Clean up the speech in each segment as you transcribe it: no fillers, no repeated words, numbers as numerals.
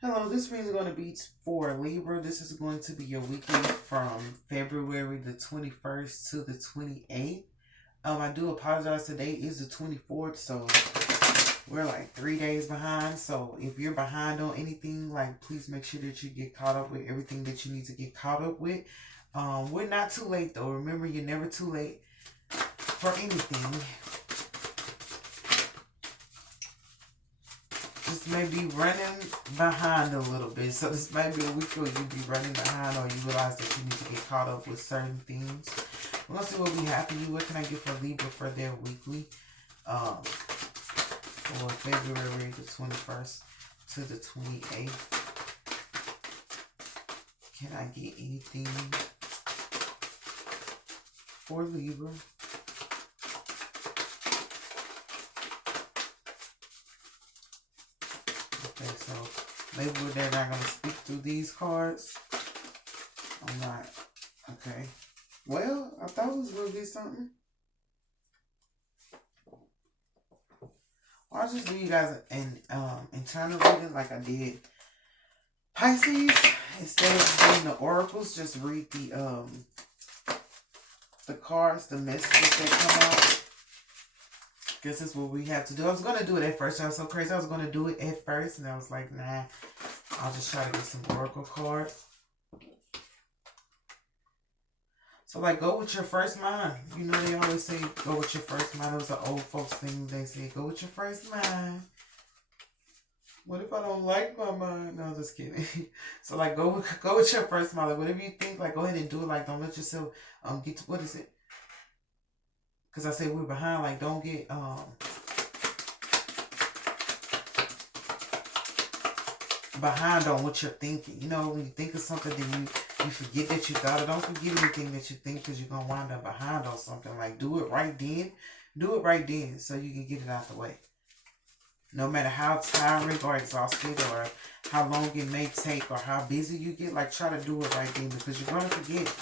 Hello, this reading is going to be for Libra. This is going to be your weekend from February the 21st to the 28th. I do apologize. Today is the 24th, so we're like 3 days behind. So if you're behind on anything, like, please make sure that you get caught up with everything that you need to get caught up with. We're not too late, though. Remember, you're never too late for anything. This may be running behind a little bit. So this might be a week where you be running behind, or you realize that you need to get caught up with certain things. We're going to see what we have for you. What can I get for Libra for their weekly? For February the 21st to the 28th. Can I get anything for Libra? Okay, so maybe they're not going to speak through these cards. I'm not. Okay. Well, I thought it was going to be something. I'll just do you guys an internal reading like I did Pisces. Instead of reading the oracles, just read the cards, the messages that come out. Guess that's what we have to do. I was going to do it at first. I was so crazy. I was going to do it at first. And I was like, nah. I'll just try to get some oracle cards. So, like, go with your first mind. You know, they always say, go with your first mind. It was an old folks thing. They say, go with your first mind. What if I don't like my mind? No, just kidding. So, like, go with your first mind. Like, whatever you think, like, go ahead and do it. Like, don't let yourself get to, what is it? Because I say we're behind. Like, don't get behind on what you're thinking. You know, when you think of something, then you forget that you thought it. Don't forget anything that you think, because you're going to wind up behind on something. Like, do it right then. Do it right then so you can get it out the way. No matter how tiring or exhausted or how long it may take or how busy you get, like, try to do it right then, because you're going to forget.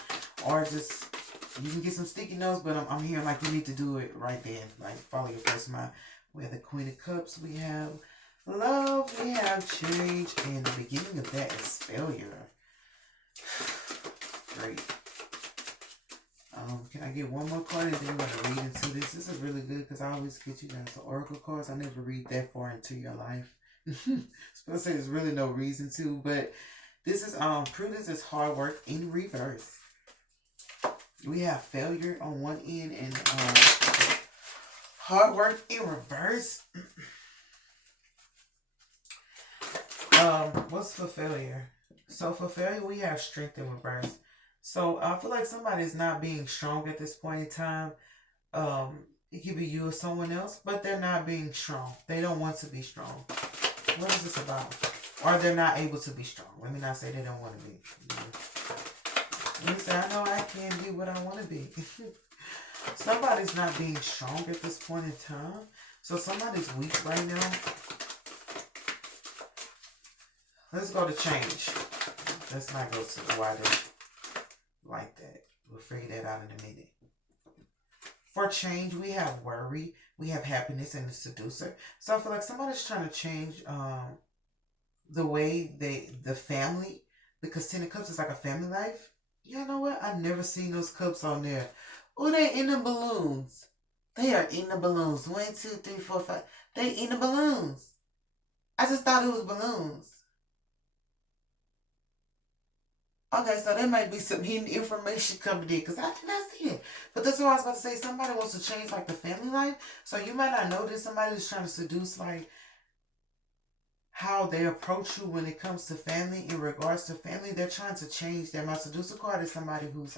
Or just, you can get some sticky notes, but I'm hearing like you need to do it right then. Like, follow your first mind. We have the Queen of Cups. We have love. We have change. And the beginning of that is failure. Great. Can I get one more card and then we're going to read into this? This is really good because I always get you guys the oracle cards. I never read that far into your life. Supposed to say there's really no reason to, but this is prudence is hard work in reverse. We have failure on one end and hard work in reverse. What's for failure? So for failure, we have strength in reverse. So I feel like somebody's not being strong at this point in time. It could be you or someone else, but they're not being strong. They don't want to be strong. What is this about? Or they're not able to be strong. Let me not say they don't want to be. Let me say, I know I can be what I want to be. Somebody's not being strong at this point in time. So somebody's weak right now. Let's go to change. Let's not go to why they're like that. We'll figure that out in a minute. For change, we have worry. We have happiness and the seducer. So I feel like somebody's trying to change the way the family, because 10 of Cups is like a family life. You know what? I've never seen those cups on there. Oh, they in the balloons. They are in the balloons. 1, 2, 3, 4, 5. They in the balloons. I just thought it was balloons. Okay, so there might be some hidden information coming in because I did not see it. But that's what I was about to say. Somebody wants to change, like, the family life. So you might not know this. Somebody is trying to seduce, like, how they approach you when it comes to family. In regards to family, they're trying to change that. My seducer card is somebody who's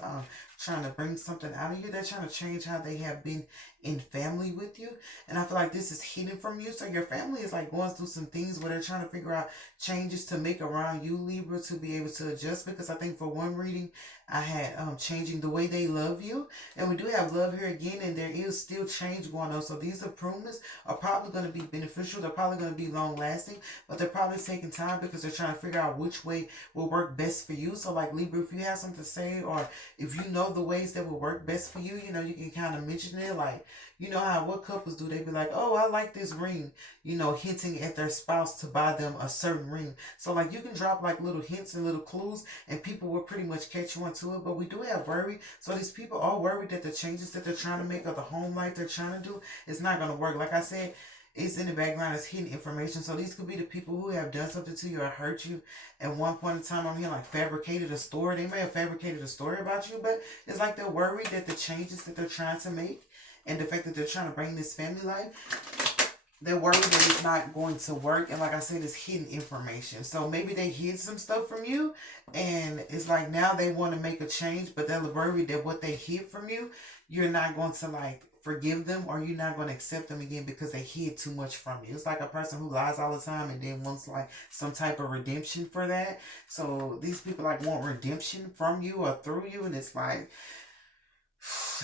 trying to bring something out of you. They're trying to change how they have been in family with you. And I feel like this is hidden from you. So your family is like going through some things where they're trying to figure out changes to make around you, Libra, to be able to adjust. Because I think for one reading, I had changing the way they love you. And we do have love here again, and there is still change going on. So these improvements are probably going to be beneficial. They're probably going to be long lasting, but they're probably taking time because they're trying to figure out which way will work best for you. So, like, Libra, if you have something to say, or if you know the ways that will work best for you, you know, you can kind of mention it. Like, you know how what couples do, they be like, oh, I like this ring, hinting at their spouse to buy them a certain ring. So like you can drop like little hints and little clues and people will pretty much catch on to it. But we do have worry. So these people are worried that the changes that they're trying to make or the home life they're trying to do is not gonna work. Like I said, it's in the background, it's hidden information. So these could be the people who have done something to you or hurt you at one point in time. I'm here like fabricated a story. They may have fabricated a story about you, but it's like they're worried that the changes that they're trying to make and the fact that they're trying to bring this family life, they're worried that it's not going to work. And like I said, it's hidden information. So maybe they hid some stuff from you and it's like now they want to make a change, but they're worried that what they hid from you, you're not going to like forgive them or you're not going to accept them again because they hid too much from you. It's like a person who lies all the time and then wants like some type of redemption for that. So these people like want redemption from you or through you, and it's like,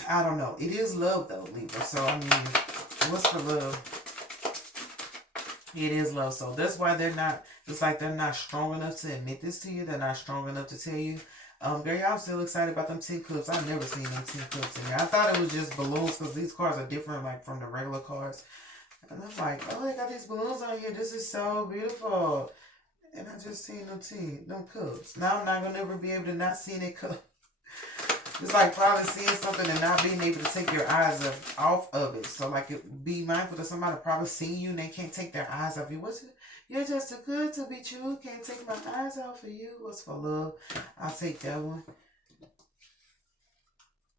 I don't know. It is love though, Libra. So I mean, what's the love? It is love. So that's why they're not, it's like they're not strong enough to admit this to you. They're not strong enough to tell you. Girl, y'all still excited about them 10 clips. I've never seen them 10 clips in here. I thought it was just balloons because these cards are different like from the regular cards. And I'm like, oh, they got these balloons on here. This is so beautiful. And I just seen them cups. Now I'm not going to ever be able to not see any cup. It's like probably seeing something and not being able to take your eyes off of it. So like be mindful that somebody probably seeing you and they can't take their eyes off you. What's it? You're just too good to be true. Can't take my eyes off of you. What's for love? I'll take that one.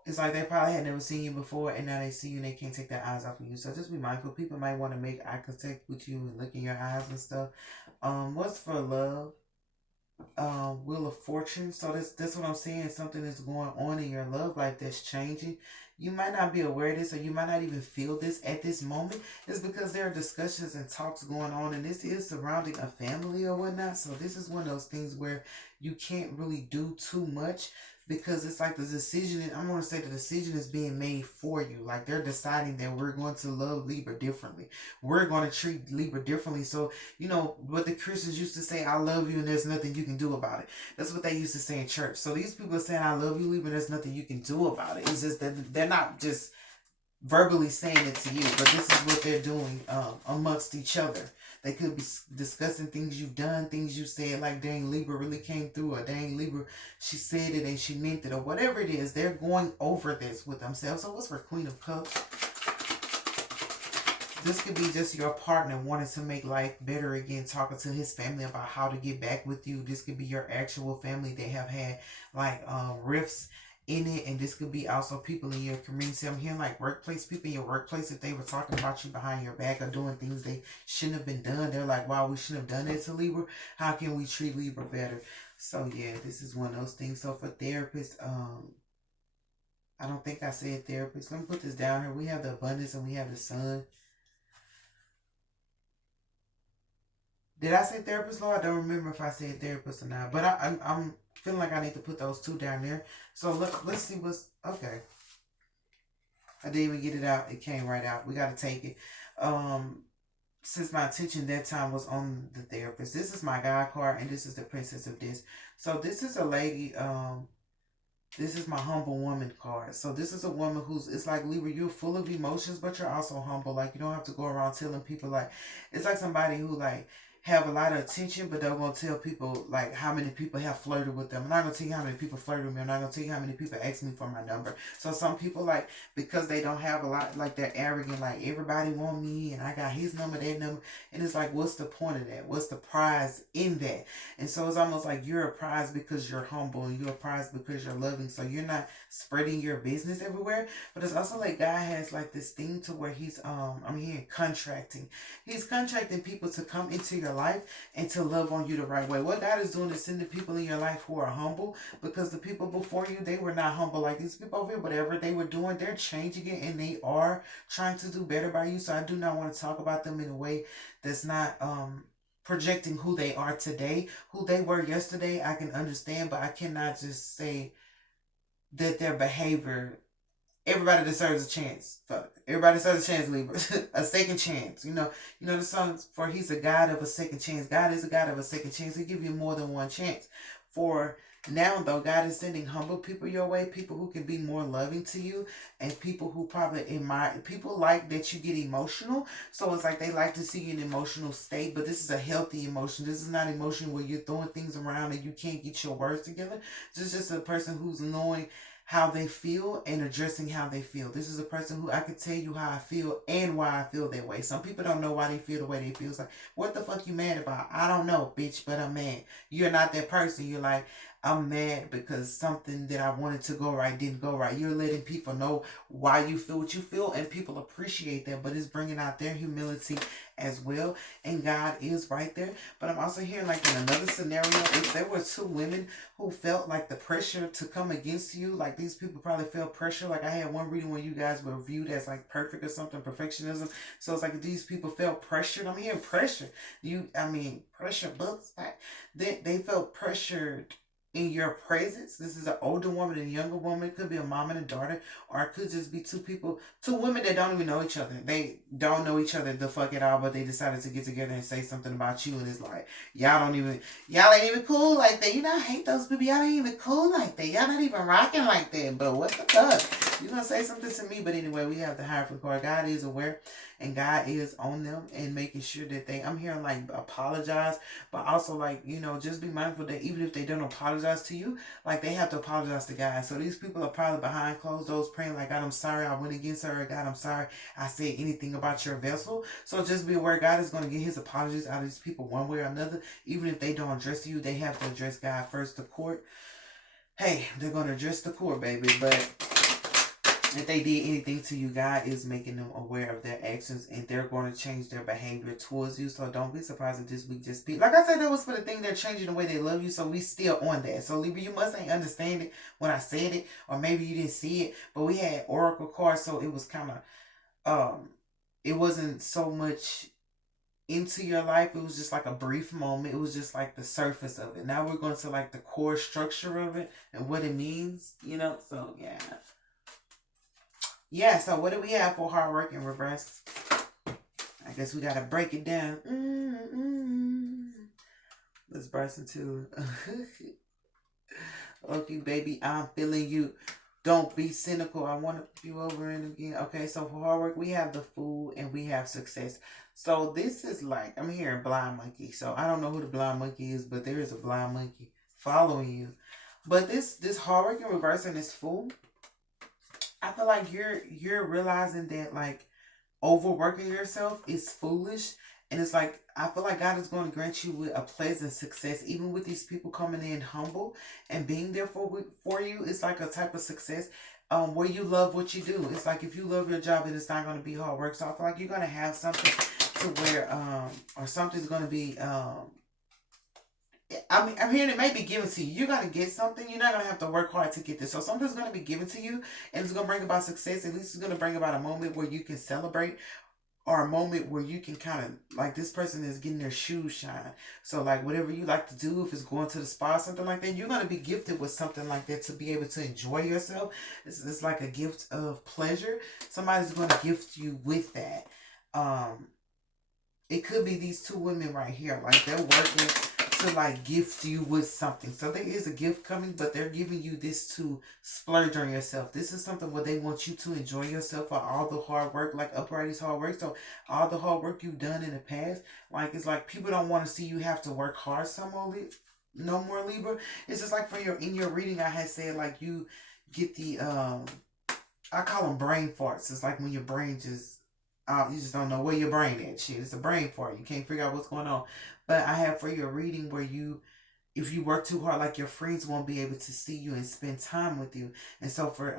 It's like they probably had never seen you before and now they see you and they can't take their eyes off of you. So just be mindful. People might want to make eye contact with you and look in your eyes and stuff. What's for love? Wheel of Fortune. So that's what I'm saying. Something is going on in your love life that's changing. You might not be aware of this or you might not even feel this at this moment. It's because there are discussions and talks going on and this is surrounding a family or whatnot. So this is one of those things where you can't really do too much because it's like the decision, I'm going to say the decision is being made for you. Like they're deciding that we're going to love Libra differently. We're going to treat Libra differently. So, what the Christians used to say, I love you and there's nothing you can do about it. That's what they used to say in church. So these people are saying, I love you, Libra, and there's nothing you can do about it. It's just that they're not just verbally saying it to you, but this is what they're doing amongst each other. They could be discussing things you've done, things you said, like dang, Libra really came through, or dang, Libra, she said it and she meant it, or whatever it is. They're going over this with themselves. So what's for Queen of Cups? This could be just your partner wanting to make life better again, talking to his family about how to get back with you. This could be your actual family. They have had like rifts in it, and this could be also people in your community. I'm hearing like workplace people in your workplace, if they were talking about you behind your back or doing things they shouldn't have been done, they're like, wow, we shouldn't have done it to Libra. How can we treat Libra better? So yeah, this is one of those things. So for therapists, I don't think I said therapist. Let me put this down here. We have the abundance and we have the sun. Did I say therapist, Lord? I don't remember if I said therapist or not. But I'm feeling like I need to put those two down there. So let's see what's... Okay. I didn't even get it out. It came right out. We got to take it. Since my attention that time was on the therapist. This is my God card, and this is the Princess of this. So this is a lady... This is my humble woman card. So this is a woman who's, it's like Libra, you're full of emotions, but you're also humble. Like you don't have to go around telling people like, it's like somebody who like have a lot of attention, but they're going to tell people like how many people have flirted with them. I'm not going to tell you how many people flirted with me. I'm not going to tell you how many people asked me for my number. So some people like, because they don't have a lot, like they're arrogant, like everybody want me and I got his number, that number. And it's like, what's the point of that? What's the prize in that? And so it's almost like you're a prize because you're humble and you're a prize because you're loving. So you're not spreading your business everywhere. But it's also like God has like this thing to where he's, I'm hearing contracting. He's contracting people to come into your life and to love on you the right way. What God is doing is sending people in your life who are humble, because the people before you, they were not humble like these people over here. Whatever they were doing, they're changing it and they are trying to do better by you. So I do not want to talk about them in a way that's not projecting who they are today. Who they were yesterday, I can understand, but I cannot just say that their behavior... Everybody deserves a chance. Fuck. Everybody deserves a chance, Libra. A second chance. You know the song for he's a God of a second chance. God is a God of a second chance. He give you more than one chance. For Now, though, God is sending humble people your way, people who can be more loving to you, and people who probably admire, people like that you get emotional. So it's like they like to see you in an emotional state, but this is a healthy emotion. This is not emotion where you're throwing things around and you can't get your words together. This is just a person who's knowing how they feel and addressing how they feel. This is a person who I could tell you how I feel and why I feel that way. Some people don't know why they feel the way they feel. It's like, what the fuck you mad about? I don't know, bitch, but I'm mad. You're not that person. You're like, I'm mad because something that I wanted to go right didn't go right. You're letting people know why you feel what you feel, and people appreciate that, but it's bringing out their humility as well. And God is right there. But I'm also hearing, like, in another scenario, if there were two women who felt like the pressure to come against you, like these people probably felt pressure. Like I had one reading where you guys were viewed as like perfect or something, perfectionism. So it's like these people felt pressured. I'm hearing pressure. Pressure books. They felt pressured in your presence. This is an older woman and a younger woman. It could be a mom and a daughter, or it could just be two people, two women that don't even know each other. They don't know each other the fuck at all, but they decided to get together and say something about you, and it's like y'all ain't even cool like that. You know, I hate those people. Y'all ain't even cool like that. Y'all not even rocking like that. But what the fuck? You gonna say something to me? But anyway, we have the Hierophant card. God is aware, and God is on them and making sure that I'm hearing like apologize, but also like, just be mindful that even if they don't apologize to you, like they have to apologize to God. So these people are probably behind closed doors praying like, God, I'm sorry I went against her. God, I'm sorry I said anything about your vessel. So just be aware, God is going to get his apologies out of these people one way or another. Even if they don't address you, they have to address God first, the court. Hey, they're going to address the court, baby. But if they did anything to you, God is making them aware of their actions, and they're going to change their behavior towards you. So don't be surprised if this week just be like I said, that was for the thing. They're changing the way they love you. So we still on that. So Libra, you must ain't understand it when I said it, or maybe you didn't see it. But we had oracle cards, so it was kind of it wasn't so much into your life. It was just like a brief moment. It was just like the surface of it. Now we're going to like the core structure of it and what it means. So yeah. Yeah, so what do we have for hard work in reverse? I guess we gotta break it down. Let's burst into okay, baby, I'm feeling you. Don't be cynical. I want you over and again. Okay, so for hard work, we have the Fool and we have Success. So this is like, I'm hearing blind monkey. So I don't know who the blind monkey is, but there is a blind monkey following you. But this hard work in reverse and this Fool, I feel like you're realizing that like overworking yourself is foolish, and it's like I feel like God is going to grant you with a pleasant success, even with these people coming in humble and being there for you. It's like a type of success where you love what you do. It's like if you love your job, and it's not going to be hard work. So I feel like you're going to have something to where or something's going to be I'm hearing it may be given to you. You're going to get something. You're not going to have to work hard to get this. So something's going to be given to you, and it's going to bring about success. At least it's going to bring about a moment where you can celebrate, or a moment where you can kind of, like, this person is getting their shoes shine. So, like, whatever you like to do, if it's going to the spa or something like that, you're going to be gifted with something like that to be able to enjoy yourself. It's like a gift of pleasure. Somebody's going to gift you with that. It could be these two women right here. Like, they're working to like gift you with something. So there is a gift coming, but they're giving you this to splurge on yourself. This is something where they want you to enjoy yourself for all the hard work, like upright is hard work. So all the hard work you've done in the past, like it's like people don't want to see you have to work hard no more, Libra. It's just like in your reading I had said like you get the I call them brain farts. It's like when your brain just you just don't know where your brain is. Shit, it's a brain fart. You can't figure out what's going on. But I have for your reading where if you work too hard, like your friends won't be able to see you and spend time with you. And so for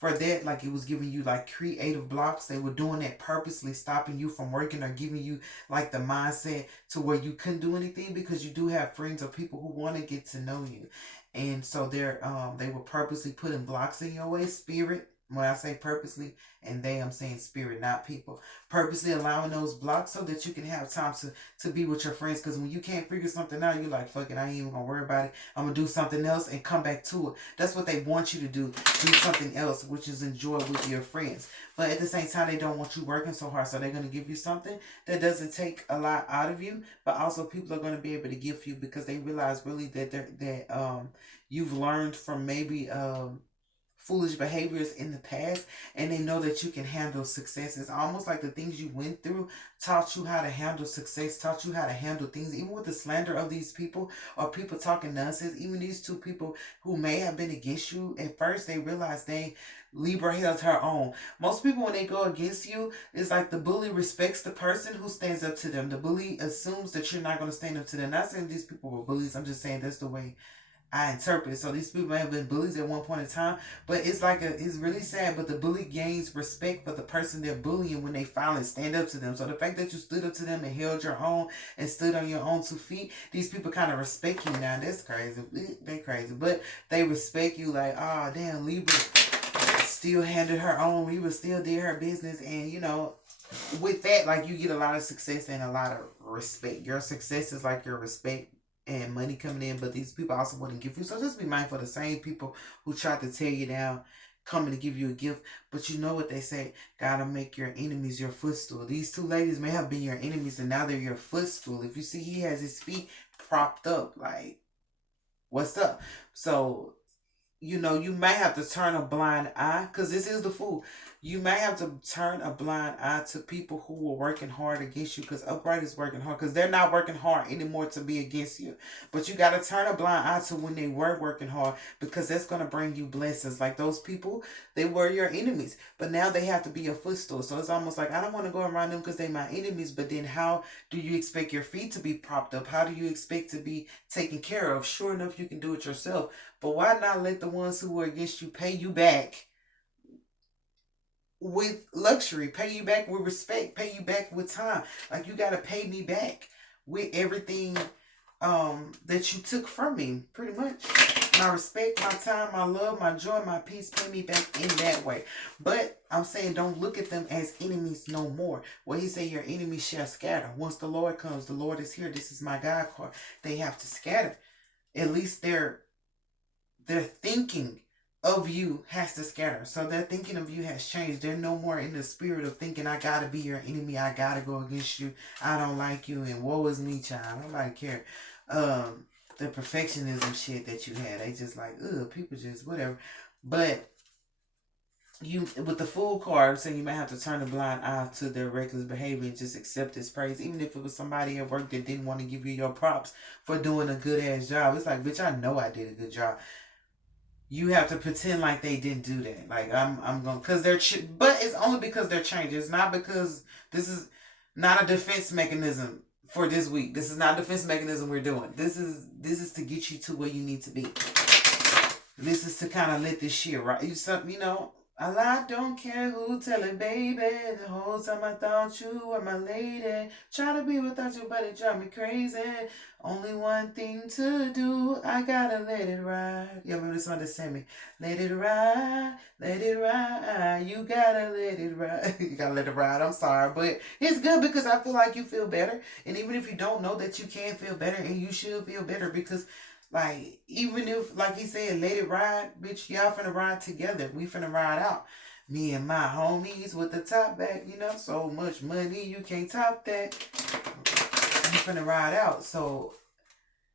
that, like it was giving you like creative blocks. They were doing that purposely, stopping you from working or giving you like the mindset to where you couldn't do anything, because you do have friends or people who want to get to know you. And so they were purposely putting blocks in your way, spirit. When I say purposely, and they, I'm saying spirit, not people. Purposely allowing those blocks so that you can have time to be with your friends. Because when you can't figure something out, you're like, fuck it, I ain't even gonna worry about it. I'm gonna do something else and come back to it. That's what they want you to do. Do something else, which is enjoy with your friends. But at the same time, they don't want you working so hard. So they're gonna give you something that doesn't take a lot out of you, but also people are gonna be able to give you because they realize really that you've learned from maybe foolish behaviors in the past, and they know that you can handle success. It's almost like the things you went through taught you how to handle success, taught you how to handle things, even with the slander of these people or people talking nonsense. Even these two people who may have been against you at first, they realized Libra held her own. Most people, when they go against you, it's like the bully respects the person who stands up to them. The bully assumes that you're not going to stand up to them. Not saying these people were bullies, I'm just saying that's the way I interpret. So these people may have been bullies at one point in time, but it's really sad. But the bully gains respect for the person they're bullying when they finally stand up to them. So the fact that you stood up to them and held your own and stood on your own 2 feet, these people kind of respect you now. That's crazy. They crazy, but they respect you. Like, oh damn, Libra still handled her own. Libra still did her business, and with that, like, you get a lot of success and a lot of respect. Your success is like your respect and money coming in, but these people also want to give you. So just be mindful of the same people who tried to tear you down coming to give you a gift. But you know what they say, gotta make your enemies your footstool. These two ladies may have been your enemies and now they're your footstool. If you see, he has his feet propped up, like, what's up? So you may have to turn a blind eye, because this is the fool. You may have to turn a blind eye to people who were working hard against you, because Upright is working hard, because they're not working hard anymore to be against you. But you got to turn a blind eye to when they were working hard, because that's going to bring you blessings. Like those people, they were your enemies, but now they have to be your footstool. So it's almost like, I don't want to go around them because they're my enemies, but then how do you expect your feet to be propped up? How do you expect to be taken care of? Sure enough, you can do it yourself. But why not let the ones who were against you pay you back with luxury, pay you back with respect, pay you back with time? Like, you got to pay me back with everything that you took from me, pretty much. My respect, my time, my love, my joy, my peace, pay me back in that way. But I'm saying, don't look at them as enemies no more. Well, he said your enemies shall scatter. Once the Lord comes, the Lord is here. This is my God card. They have to scatter. At least their thinking of you has to scatter. So their thinking of you has changed. They're no more in the spirit of thinking, I gotta be your enemy, I gotta go against you, I don't like you, and woe is me, child. Nobody care. The perfectionism shit that you had, they just like, people just whatever. But you, with the Fool card, saying you might have to turn a blind eye to their reckless behavior and just accept his praise, even if it was somebody at work that didn't want to give you your props for doing a good ass job. It's like, bitch, I know I did a good job. You have to pretend like they didn't do that. Like, I'm going, because but it's only because they're changing. It's not because this is not a defense mechanism for this week. This is not a defense mechanism we're doing. This is to get you to where you need to be. This is to kind of let this shit right. A lot don't care who tell it, baby. The whole time I thought you were my lady. Try to be without you, but it drive me crazy. Only one thing to do, I gotta let it ride. You remember this one that sent me? Let it ride, let it ride. You gotta let it ride. You gotta let it ride. I'm sorry, but it's good because I feel like you feel better. And even if you don't know that you can feel better, and you should feel better, because like, even if, like he said, let it ride, bitch, y'all finna ride together. We finna ride out. Me and my homies with the top back, so much money, you can't top that. We finna ride out. So,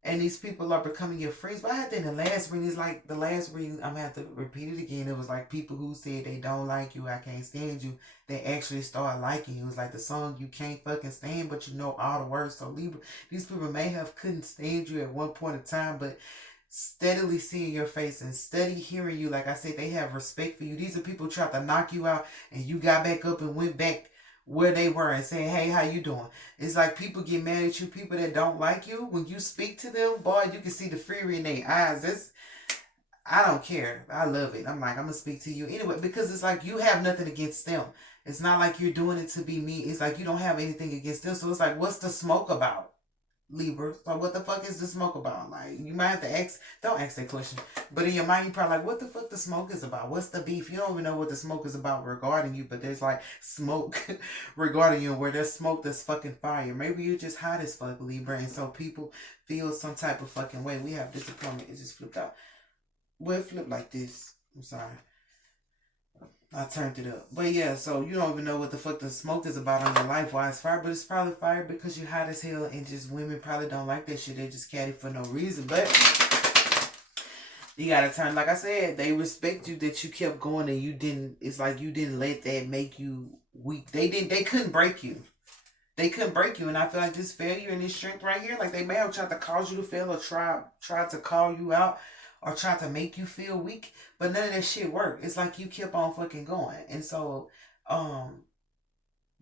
and these people are becoming your friends. But I had that in the last reading. It's like the last reading, I'm going to have to repeat it again. It was like people who said they don't like you, I can't stand you, they actually start liking you. It was like the song You Can't Fucking Stand, but you know all the words. So Libra, these people may have couldn't stand you at one point in time, but steadily seeing your face and steady hearing you, like I said, they have respect for you. These are people who tried to knock you out, and you got back up and went back where they were and saying, hey, how you doing? It's like people get mad at you, people that don't like you. When you speak to them, boy, you can see the fury in their eyes. I don't care. I love it. I'm like, I'm going to speak to you anyway, because it's like you have nothing against them. It's not like you're doing it to be me. It's like you don't have anything against them. So it's like, what's the smoke about? Libra. So what the fuck is the smoke about? Like, you might have to ask, don't ask that question. But in your mind, you probably like, what the fuck the smoke is about? What's the beef? You don't even know what the smoke is about regarding you, but there's like smoke regarding you. Where there's smoke, there's fucking fire. Maybe you're just hot as fuck, Libra, and so people feel some type of fucking way. We have disappointment. It just flipped out. Well, it flipped like this. I'm sorry. I turned it up. But yeah, so you don't even know what the fuck the smoke is about on your life. Why it's fire, but it's probably fire because you're hot as hell and just women probably don't like that shit. They just catty for no reason. But you gotta turn, like I said, they respect you that you kept going and you didn't, it's like you didn't let that make you weak. They couldn't break you. They couldn't break you. And I feel like this failure and this strength right here, like they may have tried to cause you to fail or try to call you out or try to make you feel weak, but none of that shit worked. It's like you kept on fucking going. And so,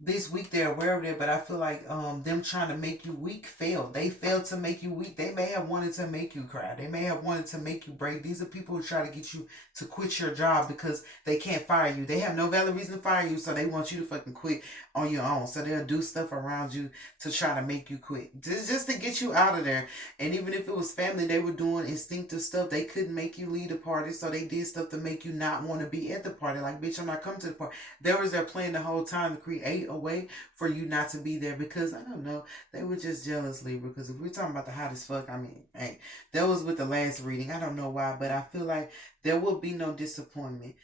this week they're aware of it, but I feel like them trying to make you weak failed. They failed to make you weak. They may have wanted to make you cry. They may have wanted to make you break. These are people who try to get you to quit your job because they can't fire you. They have no valid reason to fire you, so they want you to fucking quit on your own. So they'll do stuff around you to try to make you quit. Just to get you out of there. And even if it was family, they were doing instinctive stuff. They couldn't make you leave the party, so they did stuff to make you not want to be at the party. Like, bitch, I'm not coming to the party. There was their plan the whole time to create a way for you not to be there because, I don't know, they were just jealous, Libra. Because if we're talking about the hottest fuck, I mean, hey, that was with the last reading. I don't know why, but I feel like there will be no disappointment.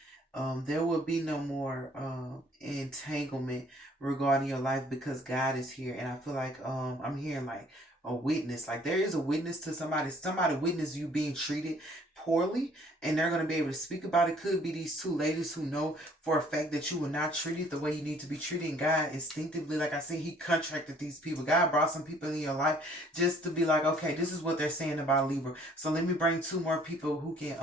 There will be no more entanglement regarding your life because God is here. And I feel like I'm hearing like a witness. Like there is a witness to somebody witness you being treated poorly, and they're going to be able to speak about it. Could be these two ladies who know for a fact that you were not treated the way you need to be treated. And God instinctively, like I said, he contracted these people. God brought some people in your life just to be like, okay, this is what they're saying about Libra. So let me bring two more people who can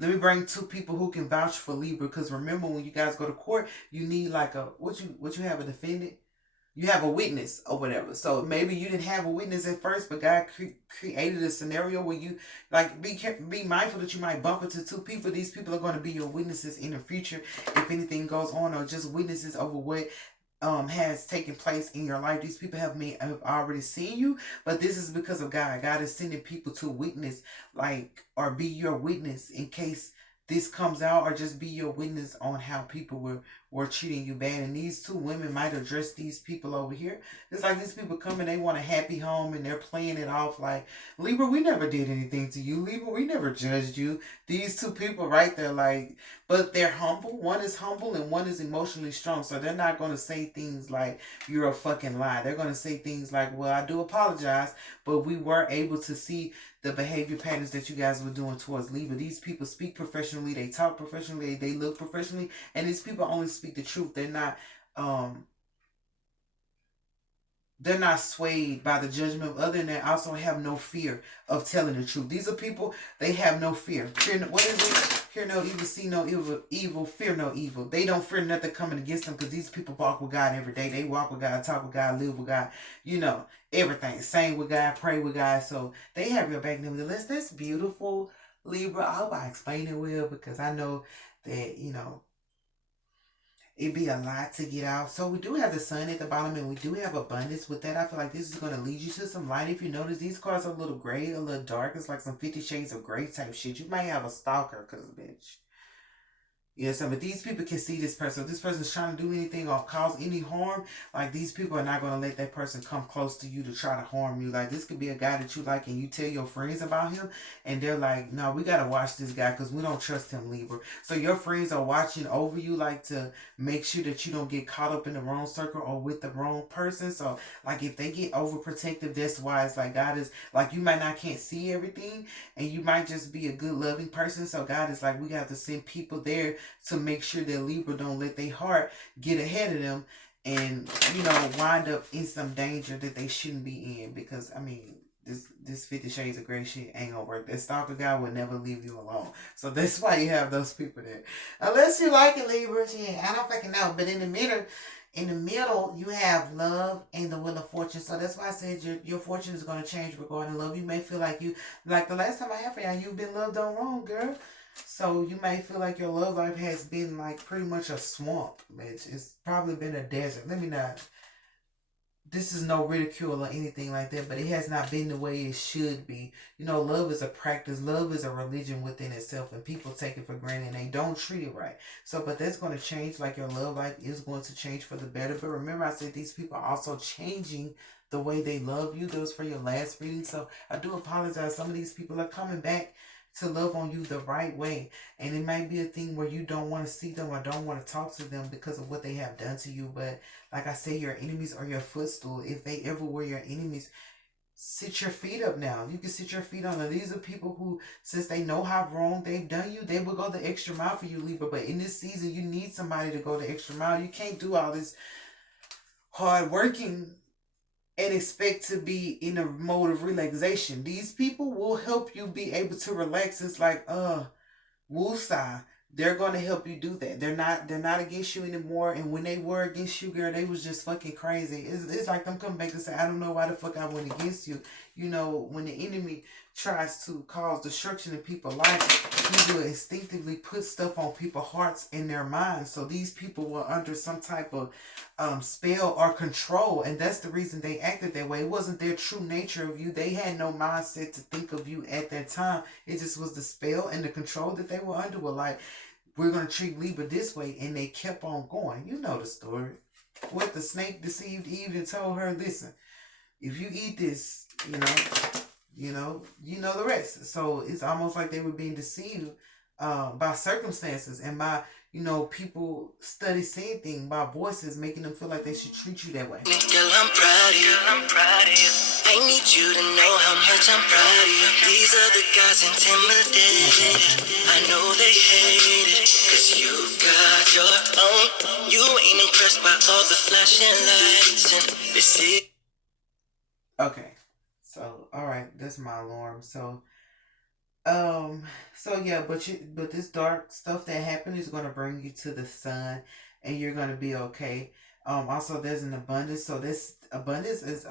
let me bring two people who can vouch for Libra. Because remember, when you guys go to court, you need like a what you have a defendant, you have a witness or whatever. So maybe you didn't have a witness at first, but God created a scenario where you like be mindful that you might bump into two people. These people are going to be your witnesses in the future if anything goes on, or just witnesses over what has taken place in your life. These people have already seen you, but this is because of God. God is sending people to witness, like, or be your witness in case this comes out, or just be your witness on how people were treating you bad. And these two women might address these people over here. It's like these people come and they want a happy home and they're playing it off like, Libra, we never did anything to you. Libra, we never judged you. These two people right there, like, but they're humble. One is humble and one is emotionally strong. So they're not going to say things like, you're a fucking lie. They're going to say things like, well, I do apologize, but we were able to see the behavior patterns that you guys were doing towards Libra. These people speak professionally, they talk professionally, they look professionally, and these people only speak the truth. They're not swayed by the judgment of others, and they also have no fear of telling the truth. These are people, they have no fear. What is it? Hear no evil, see no evil, fear no evil. They don't fear nothing coming against them because these people walk with God every day. They walk with God, talk with God, live with God, everything. Sing with God, pray with God. So they have your back. Nevertheless, that's beautiful, Libra. I hope I explained it well because I know that, it'd be a lot to get out. So we do have the sun at the bottom and we do have abundance. With that, I feel like this is going to lead you to some light. If you notice, these cards are a little gray, a little dark. It's like some 50 Shades of Gray type shit. You might have a stalker because, bitch. Yes, but these people can see this person. If this person's trying to do anything or cause any harm, like these people are not going to let that person come close to you to try to harm you. Like this could be a guy that you like and you tell your friends about him and they're like, no, we got to watch this guy because we don't trust him, Libra. So your friends are watching over you like to make sure that you don't get caught up in the wrong circle or with the wrong person. So like if they get overprotective, that's why it's like God is like you might not can't see everything and you might just be a good loving person. So God is like we got to send people there to make sure that Libra don't let their heart get ahead of them and, wind up in some danger that they shouldn't be in. Because, I mean, this 50 Shades of Grey shit ain't gonna work. That stalker guy will never leave you alone. So that's why you have those people there. Unless you like it, Libra. Yeah, I don't fucking know. But in the middle, you have love and the Wheel of Fortune. So that's why I said your fortune is going to change regarding love. You may feel like like the last time I had for y'all, you've been loved on wrong, girl. So you may feel like your love life has been like pretty much a swamp, bitch. It's probably been a desert. Let me not this is no ridicule or anything like that, but it has not been the way it should be. You know, love is a practice. Love is a religion within itself, and people take it for granted and they don't treat it right. So, but that's going to change. Like your love life is going to change for the better. But remember, I said these people are also changing the way they love you. That was for your last reading. So I do apologize. Some of these people are coming back to love on you the right way. And it might be a thing where you don't want to see them or don't want to talk to them because of what they have done to you. But like I say, your enemies are your footstool. If they ever were your enemies, sit your feet up now. You can sit your feet on them. These are people who, since they know how wrong they've done you, they will go the extra mile for you, Libra. But in this season, you need somebody to go the extra mile. You can't do all this hard working and expect to be in a mode of relaxation. These people will help you be able to relax. It's like, woosah. They're gonna help you do that. They're not against you anymore. And when they were against you, girl, they was just fucking crazy. It's like them coming back and say, I don't know why the fuck I went against you. You know, when the enemy tries to cause destruction in people's lives, he will instinctively put stuff on people's hearts and their minds. So these people were under some type of spell or control, and that's the reason they acted that way. It wasn't their true nature of you. They had no mindset to think of you at that time. It just was the spell and the control that they were under. Were like, we're gonna treat Libra this way, and they kept on going. You know the story. What the snake deceived Eve and told her, listen, if you eat this, you know the rest. So it's almost like they were being deceived by circumstances and by, people study seeing things by voices making them feel like they should treat you that way. Girl, I'm proud of you. I'm proud of you. I need you to know how much I'm proud of you. These other guys intimidated. I know they hate it, cause you got your own. You ain't impressed by all the flashing lights and they see. Okay. So, all right, that's my alarm. So yeah, but this dark stuff that happened is gonna bring you to the sun, and you're gonna be okay. Also there's an abundance. So this abundance is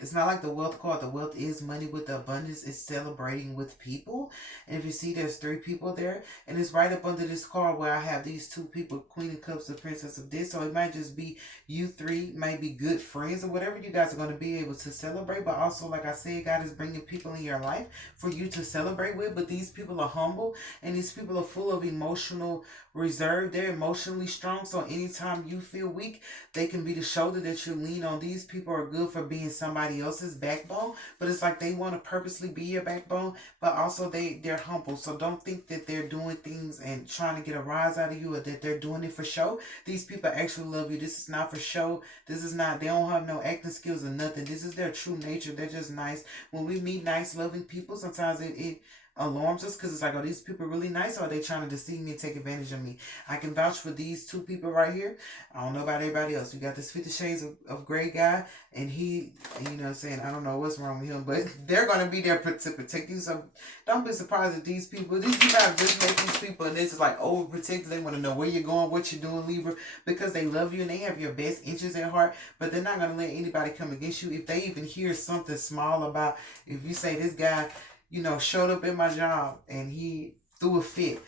it's not like the wealth card. The wealth is money. With the abundance, it's celebrating with people. And if you see, there's 3 people there, and it's right up under this card where I have these 2 people: Queen of Cups, the Princess of this. So it might just be you 3, might be good friends or whatever. You guys are going to be able to celebrate. But also, like I said, God is bringing people in your life for you to celebrate with. But these people are humble, and these people are full of emotional reserve. They're emotionally strong. So anytime you feel weak, they can be the shoulder that you lean on. These people are good for being somebody else's backbone, but it's like they want to purposely be your backbone, but also they're humble. So don't think that they're doing things and trying to get a rise out of you, or that they're doing it for show. These people actually love you. This is not for show. This is not, they don't have no acting skills or nothing. This is their true nature. They're just nice. When we meet nice, loving people, sometimes it alarms us, because it's like, are these people really nice, or are they trying to deceive me and take advantage of me? I can vouch for these 2 people right here. I don't know about everybody else. You got this 50 Shades of Grey guy, and he, you know what I'm saying, I don't know what's wrong with him, but they're going to be there to protect you. So don't be surprised that these people have just met these people, and they're just like overprotected. They want to know where you're going, what you're doing, Libra, because they love you and they have your best interests at heart. But they're not going to let anybody come against you. If they even hear something small about, if you say this guy, showed up at my job and he threw a fit,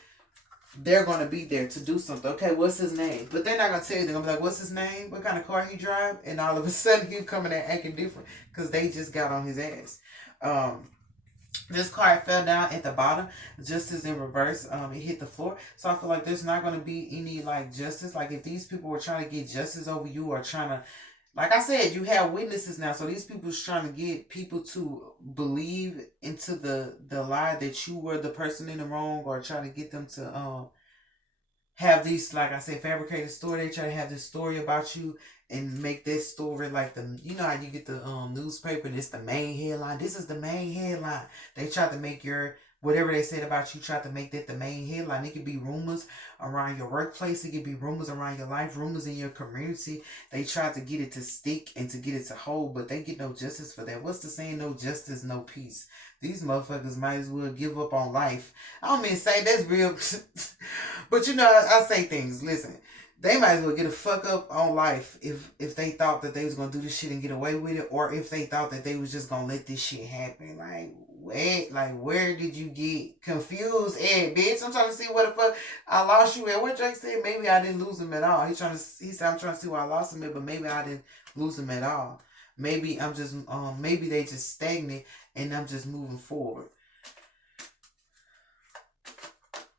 they're going to be there to do something. Okay, what's his name? But they're not going to tell you. They're going to be like, what's his name? What kind of car he drive? And all of a sudden, he's coming and acting different because they just got on his ass. This card fell down at the bottom, just as in reverse. It hit the floor. So I feel like there's not going to be any, like, justice. Like, if these people were trying to get justice over you, or trying to, like I said, you have witnesses now. So these people is trying to get people to believe into the lie that you were the person in the wrong, or trying to get them to have these, like I said, fabricated story. They try to have this story about you and make this story like how you get the newspaper and it's the main headline. This is the main headline. They try to make whatever they said about you, try to make that the main headline. It could be rumors around your workplace. It could be rumors around your life, rumors in your community. They try to get it to stick and to get it to hold, but they get no justice for that. What's the saying? No justice, no peace. These motherfuckers might as well give up on life. I don't mean to say that's real, but I say things. Listen, They might as well get a fuck up on life if they thought that they was gonna do this shit and get away with it, or if they thought that they was just gonna let this shit happen. Like, wait, like, where did you get confused at, bitch? I'm trying to see what the fuck I lost you at. What Drake said, maybe I didn't lose him at all. He said I'm trying to see where I lost him at, but maybe I didn't lose him at all. Maybe I'm just maybe they just stagnant and I'm just moving forward.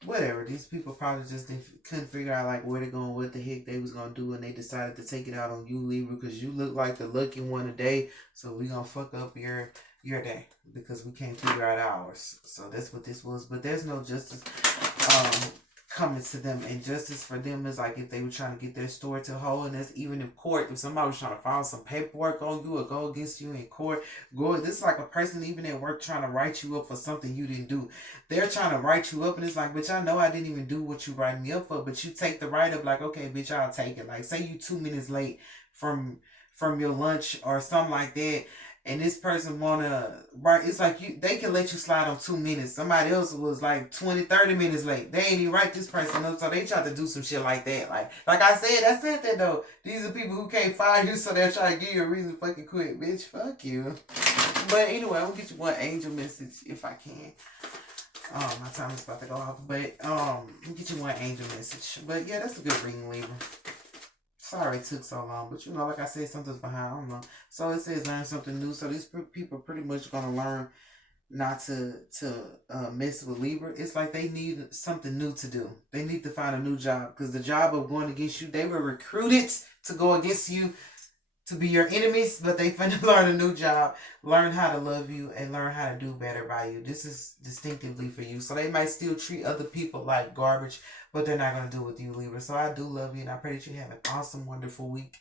Whatever. These people probably just couldn't figure out like where to go and what the heck they was gonna do, and they decided to take it out on you, Libra, because you look like the lucky one today. So we gonna fuck up your day because we can't figure out ours. So that's what this was. But there's no justice coming to them, and justice for them is like if they were trying to get their story to hold, and that's even in court. If somebody was trying to file some paperwork on you or go against you in court, this is like a person even at work trying to write you up for something you didn't do. They're trying to write you up, and it's like, bitch, I know I didn't even do what you writing me up for, but you take the write up like, okay, bitch, I'll take it. Like, say you 2 minutes late from your lunch or something like that, and this person wanna write, it's like they can let you slide on 2 minutes. Somebody else was like 20, 30 minutes late. They ain't even write this person up, so they tried to do some shit like that. Like I said that though. These are people who can't fire you, so they're trying to give you a reason to fucking quit. Bitch, fuck you. But anyway, I'm gonna get you one angel message if I can. My time is about to go off, but I'm gonna get you one angel message. But yeah, that's a good reading, Libra. Sorry it took so long, but like I said, something's behind. I don't know. So it says learn something new. So these people are pretty much gonna learn not to mess with Libra. It's like they need something new to do. They need to find a new job, because the job of going against you, they were recruited to go against you, to be your enemies, but they finna learn a new job, learn how to love you, and learn how to do better by you. This is distinctively for you. So they might still treat other people like garbage, but they're not going to do it with you, Libra. So I do love you, and I pray that you have an awesome, wonderful week.